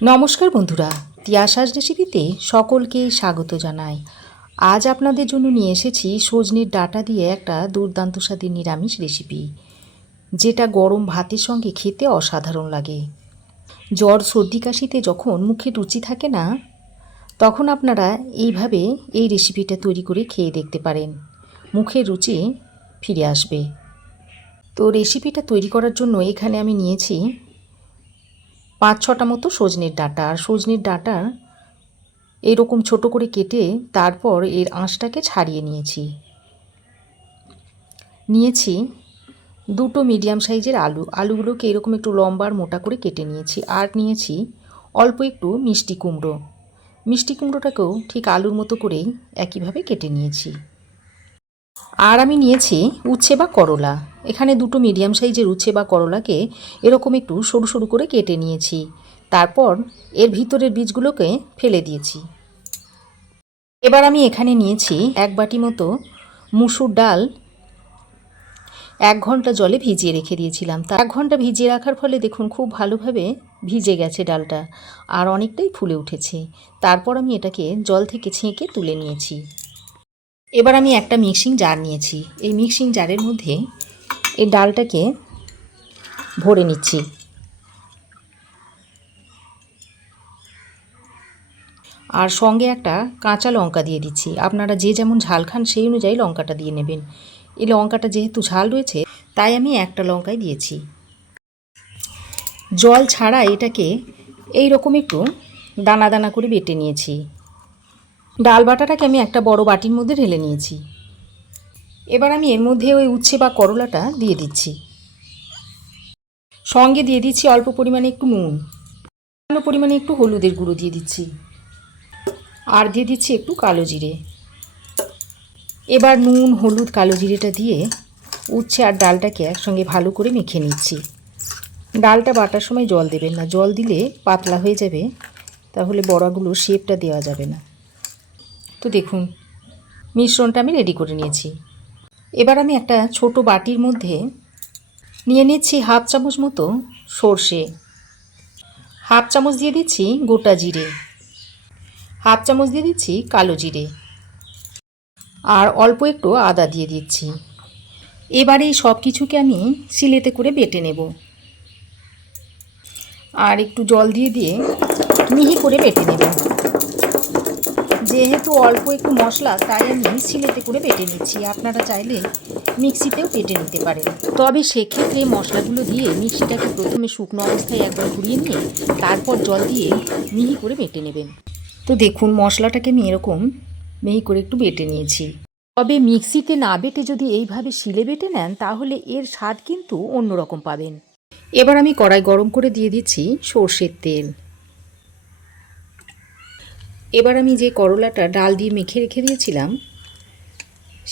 নমস্কার বন্ধুরা, তিয়াশাস রেসিপিতে সকলকে স্বাগত জানাই। আজ আপনাদের জন্য নিয়ে এসেছি সজনের ডাঁটা দিয়ে একটা দুর্দান্ত স্বাদের নিরামিষ রেসিপি, যেটা গরম ভাতের সঙ্গে খেতে অসাধারণ লাগে। জ্বর সর্দি কাশিতে যখন মুখে রুচি থাকে না, তখন আপনারা এইভাবে এই রেসিপিটা তৈরি করে খেয়ে দেখতে পারেন, মুখের রুচি ফিরে আসবে। তো রেসিপিটা তৈরি করার জন্য এখানে আমি নিয়েছি 5-6টা মতো সজনের ডাঁটা। আর সজনের ডাঁটা এরকম ছোট করে কেটে তারপর এর আঁশটাকে ছাড়িয়ে নিয়েছি 2টো মিডিয়াম সাইজের আলুগুলোকে এরকম একটু লম্বা আর মোটা করে কেটে নিয়েছি। আর নিয়েছি অল্প একটু মিষ্টি কুমড়োটাকেও ঠিক আলুর মতো করেই একইভাবে কেটে নিয়েছি। আর আমি নিয়েছি উচ্ছে বা করলা। এখানে 2টো মিডিয়াম সাইজের উচ্ছে বা করলাকে এরকম একটু সরু সরু করে কেটে নিয়েছি। তারপর এর ভিতরের বীজগুলোকে ফেলে দিয়েছি। এবার আমি এখানে নিয়েছি 1 বাটি মতো মুসুর ডাল। 1 ঘন্টা জলে ভিজিয়ে রেখে দিয়েছিলাম। 1 ঘন্টা ভিজিয়ে রাখার ফলে দেখুন খুব ভালোভাবে ভিজে গেছে ডালটা, আর অনেকটাই ফুলে উঠেছে। তারপর আমি এটাকে জল থেকে ছেঁকে তুলে নিয়েছি। এবার আমি একটা মিক্সিং জার নিয়েছি। এই মিক্সিং জারের মধ্যে এই ডালটাকে ভরে নিচ্ছি। আর সঙ্গে একটা কাঁচা লঙ্কা দিয়ে দিচ্ছি। আপনারা যে যেমন ঝাল খান সেই অনুযায়ী লঙ্কাটা দিয়ে নেবেন। এই লঙ্কাটা যেহেতু ঝাল রয়েছে তাই আমি একটা লঙ্কাই দিয়েছি। জল ছাড়া এটাকে এই রকম একটু দানা দানা করে বেটে নিয়েছি। ডাল বাটাটাকে আমি একটা বড় বাটির মধ্যে ঢেলে নিয়েছি। এবার আমি এর মধ্যে ওই উচ্ছে বা করলাটা দিয়ে দিচ্ছি। সঙ্গে দিয়ে দিচ্ছি অল্প পরিমাণে একটু নুন, অল্প পরিমাণে একটু হলুদের গুঁড়ো দিয়ে দিচ্ছি, আর দিয়ে দিচ্ছি একটু কালো জিরে। এবার নুন, হলুদ, কালো জিরেটা দিয়ে উচ্ছে আর ডালটাকে একসঙ্গে ভালো করে মেখে নিচ্ছি। ডালটা বাটার সময় জল দেবেন না, জল দিলে পাতলা হয়ে যাবে, তাহলে বড়াগুলো শেপটা দেওয়া যাবে না। তো দেখুন মিশ্রণটা আমি রেডি করে নিয়েছি। এবার আমি একটা ছোট বাটির মধ্যে নিয়ে নিচ্ছি 1/2 চামচ মতো সর্ষে, 1/2 চামচ দিয়ে দিচ্ছি গোটা জিরে, 1/2 চামচ দিয়ে দিচ্ছি কালো জিরে, আর অল্প একটু আদা দিয়ে দিচ্ছি। এবার এই সব কিছুকে আমি শিলেতে করে বেটে নেব, আর একটু জল দিয়ে মিহি করে বেটে নেব। যেহেতু অল্প একটু মশলা তাই আমি শিলেতে করে বেটে নিচ্ছি। আপনারা চাইলে মিক্সিতেও বেটে নিতে পারেন, তবে সেক্ষেত্রে মশলাগুলো দিয়ে মিক্সিটাকে প্রথমে শুকনো অবস্থায় একবার ঘুরিয়ে নিয়ে তারপর জল দিয়ে মিহি করে বেটে নেবেন। তো দেখুন মশলাটাকে আমি এরকম মিহি করে একটু বেটে নিয়েছি। তবে মিক্সিতে না বেটে যদি এইভাবে শিলে বেটে নেন তাহলে এর স্বাদ কিন্তু অন্যরকম পাবেন। এবার আমি কড়াই গরম করে দিয়ে দিচ্ছি সর্ষের তেল। এবার আমি যে করলাটা ডাল দিয়ে মেখে রেখে দিয়েছিলাম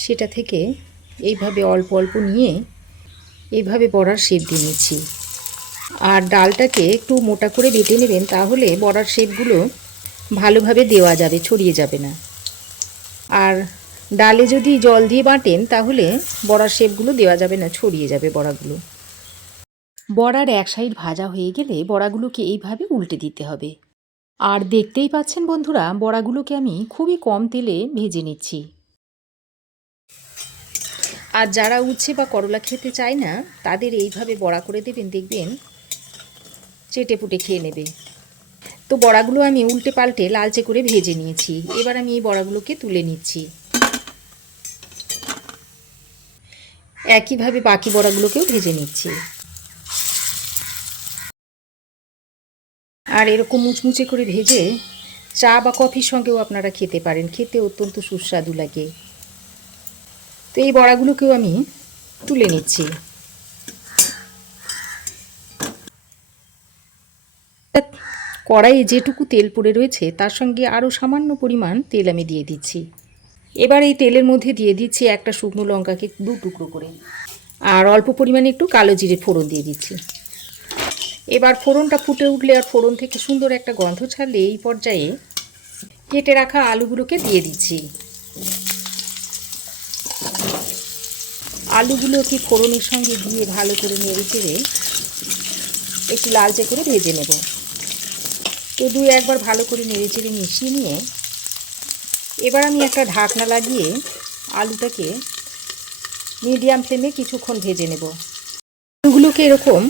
সেটা থেকে এইভাবে অল্প অল্প নিয়ে এইভাবে বড়ার শেপ দিয়ে নিচ্ছি। আর ডালটাকে একটু মোটা করে বেটে নেবেন, তাহলে বড়ার শেপগুলো ভালোভাবে দেওয়া যাবে, ছড়িয়ে যাবে না। আর ডালে যদি জল দিয়ে বাটেন তাহলে বড়ার শেপগুলো দেওয়া যাবে না, ছড়িয়ে যাবে বড়াগুলো। বড়ার এক সাইড ভাজা হয়ে গেলে বড়াগুলোকে এইভাবে উল্টে দিতে হবে। আর দেখতেই পাচ্ছেন বন্ধুরা, বড়াগুলোকে আমি খুবই কম তেলে ভেজে নিচ্ছি। আর যারা উচ্ছে বা করলা খেতে চায় না তাদের এইভাবে বড়া করে দেবেন, দেখবেন চেটে পুটে খেয়ে নেবে। তো বড়াগুলো আমি উল্টে পাল্টে লালচে করে ভেজে নিয়েছি। এবার আমি এই বড়াগুলোকে তুলে নিচ্ছি। একইভাবে বাকি বড়াগুলোকেও ভেজে নিচ্ছি। আর এরকম মুচমুচে করে ভেজে চা বা কফির সঙ্গেও আপনারা খেতে পারেন, খেতে অত্যন্ত সুস্বাদু লাগে। তো এই বড়াগুলোকেও আমি তুলে নিচ্ছি। কড়াইয়ে যেটুকু তেল পড়ে রয়েছে তার সঙ্গে আরও সামান্য পরিমাণ তেল আমি দিয়ে দিচ্ছি। এবার এই তেলের মধ্যে দিয়ে দিচ্ছি একটা শুকনো লঙ্কাকে 2 টুকরো করে, আর অল্প পরিমাণে একটু কালো জিরে ফোড়ন দিয়ে দিচ্ছি। এবার ফোড়নটা ফুটে উঠলে আর ফোড়ন থেকে সুন্দর একটা গন্ধ ছাড়লে এই পর্যায়ে কেটে রাখা আলুগুলোকে দিয়ে দিচ্ছি। আলুগুলোকে ফোড়নের সঙ্গে দিয়ে ভালো করে নেড়ে চেড়ে একটু লালচে করে ভেজে নেব। তো একবার ভালো করে নেড়েচেড়ে মিশিয়ে নিয়ে এবার আমি একটা ঢাকনা লাগিয়ে আলুটাকে মিডিয়াম ফ্লেমে কিছুক্ষণ ভেজে নেব। আলুগুলোকে এরকম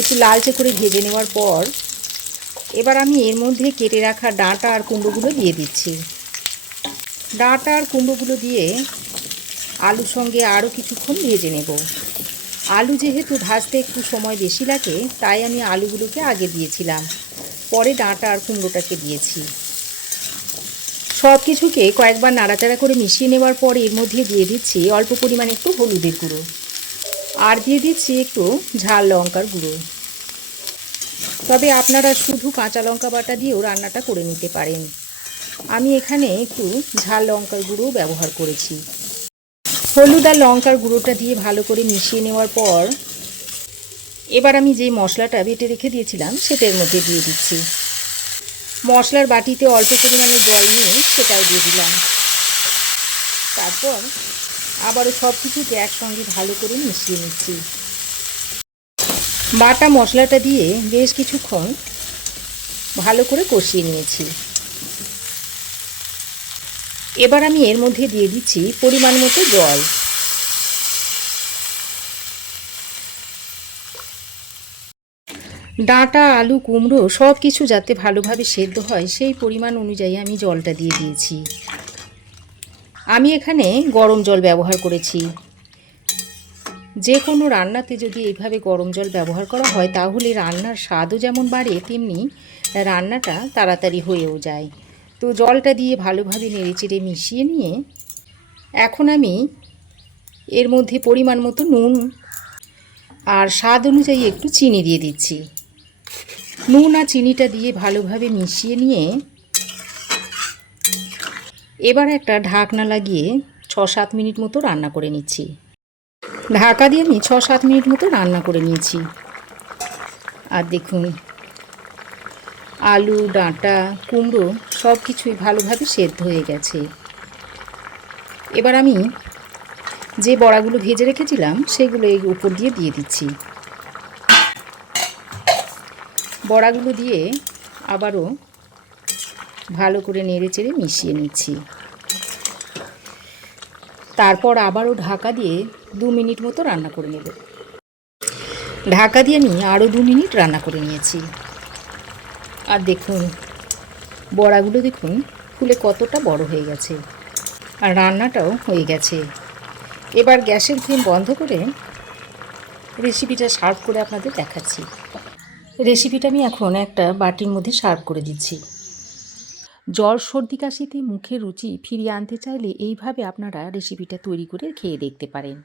একটু লালচে করে ভেজে নেওয়ার পর এবার আমি এর মধ্যে কেটে রাখা ডাঁটা আর কুমড়োগুলো দিয়ে দিচ্ছি। ডাঁটা আর কুমড়োগুলো দিয়ে আলুর সঙ্গে আরও কিছুক্ষণ ভেজে নেব। আলু যেহেতু ভাজতে একটু সময় বেশি লাগে তাই আমি আলুগুলোকে আগে দিয়েছিলাম, পরে ডাঁটা আর কুমড়োটাকে দিয়েছি। সব কিছুকে কয়েকবার নাড়াচাড়া করে মিশিয়ে নেওয়ার পর এর মধ্যে দিয়ে দিচ্ছি অল্প পরিমাণে একটু হলুদের গুঁড়ো আর দিয়ে দিচ্ছি একটু ঝাল লঙ্কার গুঁড়ো। তবে আপনারা শুধু কাঁচা লঙ্কা বাটা দিয়েও রান্নাটা করে নিতে পারেন। আমি এখানে একটু ঝাল লঙ্কার গুঁড়ো ব্যবহার করেছি। হলুদ আর লঙ্কার গুঁড়োটা দিয়ে ভালো করে মিশিয়ে নেওয়ার পর এবার আমি যে মশলাটা বেটে রেখে দিয়েছিলাম সেটা এর মধ্যে দিয়ে দিচ্ছি। মশলার বাটিতে অল্প পরিমাণে জল নিয়ে সেটাও দিয়ে দিলাম। তারপর আবারও সব কিছুকে একসঙ্গে ভালো করে মিশিয়ে নিচ্ছি। বাটা মশলাটা দিয়ে বেশ কিছুক্ষণ ভালো করে কষিয়ে নিয়েছি। এবার আমি এর মধ্যে দিয়ে দিচ্ছি পরিমাণ মতো জল। ডাঁটা আলু কুমড়ো সব কিছু যাতে ভালোভাবে সেদ্ধ হয় সেই পরিমাণ অনুযায়ী আমি জলটা দিয়ে দিয়েছি। আমি এখানে গরম জল ব্যবহার করেছি। যে কোনো রান্নাতে যদি এইভাবে গরম জল ব্যবহার করা হয় তাহলে রান্নার স্বাদও যেমন বাড়ে তেমনি রান্নাটা তাড়াতাড়ি হয়েও যায়। তো জলটা দিয়ে ভালোভাবে নেড়েচেড়ে মিশিয়ে নিয়ে এখন আমি এর মধ্যে পরিমাণ মতো নুন আর স্বাদ অনুযায়ী একটু চিনি দিয়ে দিচ্ছি। নুন আর চিনিটা দিয়ে ভালোভাবে মিশিয়ে নিয়ে এবার একটা ঢাকনা লাগিয়ে 6-7 মিনিট মতো রান্না করে নিচ্ছি। ঢাকা দিয়ে আমি 6-7 মিনিট মতো রান্না করে নিয়েছি। আর দেখুন আলু ডাঁটা কুমড়ো সব কিছুই ভালোভাবে সেদ্ধ হয়ে গেছে। এবার আমি যে বড়াগুলো ভেজে রেখেছিলাম সেগুলো এর উপর দিয়ে দিচ্ছি। বড়াগুলো দিয়ে আবারও ভালো করে নেড়েচেড়ে মিশিয়ে নিচ্ছি। তারপর আবারও ঢাকা দিয়ে 2 মিনিট মতো রান্না করে নেব। ঢাকা দিয়ে আমি আরও 2 মিনিট রান্না করে নিয়েছি। আর দেখুন বড়াগুলো দেখুন ফুলে কতটা বড় হয়ে গেছে আর রান্নাটাও হয়ে গেছে। এবার গ্যাসের ফ্লেম বন্ধ করে রেসিপিটা সার্ভ করে আপনাদের দেখাচ্ছি। রেসিপিটা আমি এখন একটা বাটির মধ্যে সার্ভ করে দিচ্ছি। জ্বর সর্দি কাশিতে মুখের রুচি ফিরিয়ে আনতে চাইলে এইভাবে আপনারা রেসিপিটা তৈরি করে খেয়ে দেখতে পারেন,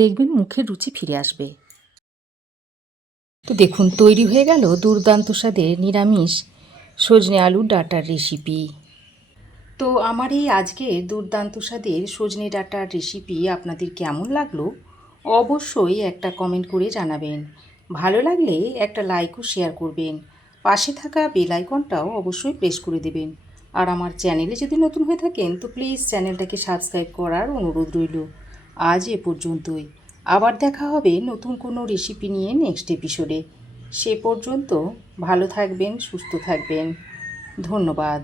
দেখবেন মুখের রুচি ফিরে আসবে। তো দেখুন তৈরি হয়ে গেল দুর্দান্ত স্বাদের নিরামিষ সজনে আলুর ডাঁটার রেসিপি। তো আমার এই আজকের দুর্দান্ত স্বাদের সজনে ডাঁটার রেসিপি আপনাদের কেমন লাগলো অবশ্যই একটা কমেন্ট করে জানাবেন। ভালো লাগলে একটা লাইক ও শেয়ার করবেন। পাশে থাকা বেল আইকনটাও অবশ্যই প্রেস করে দেবেন। আর আমার চ্যানেলে যদি নতুন হয়ে থাকেন তো প্লিজ চ্যানেলটাকে সাবস্ক্রাইব করার অনুরোধ রইল। আজ এ পর্যন্তই। আবার দেখা হবে নতুন কোনো রেসিপি নিয়ে নেক্সট এপিসোডে। সে পর্যন্ত ভালো থাকবেন, সুস্থ থাকবেন। ধন্যবাদ।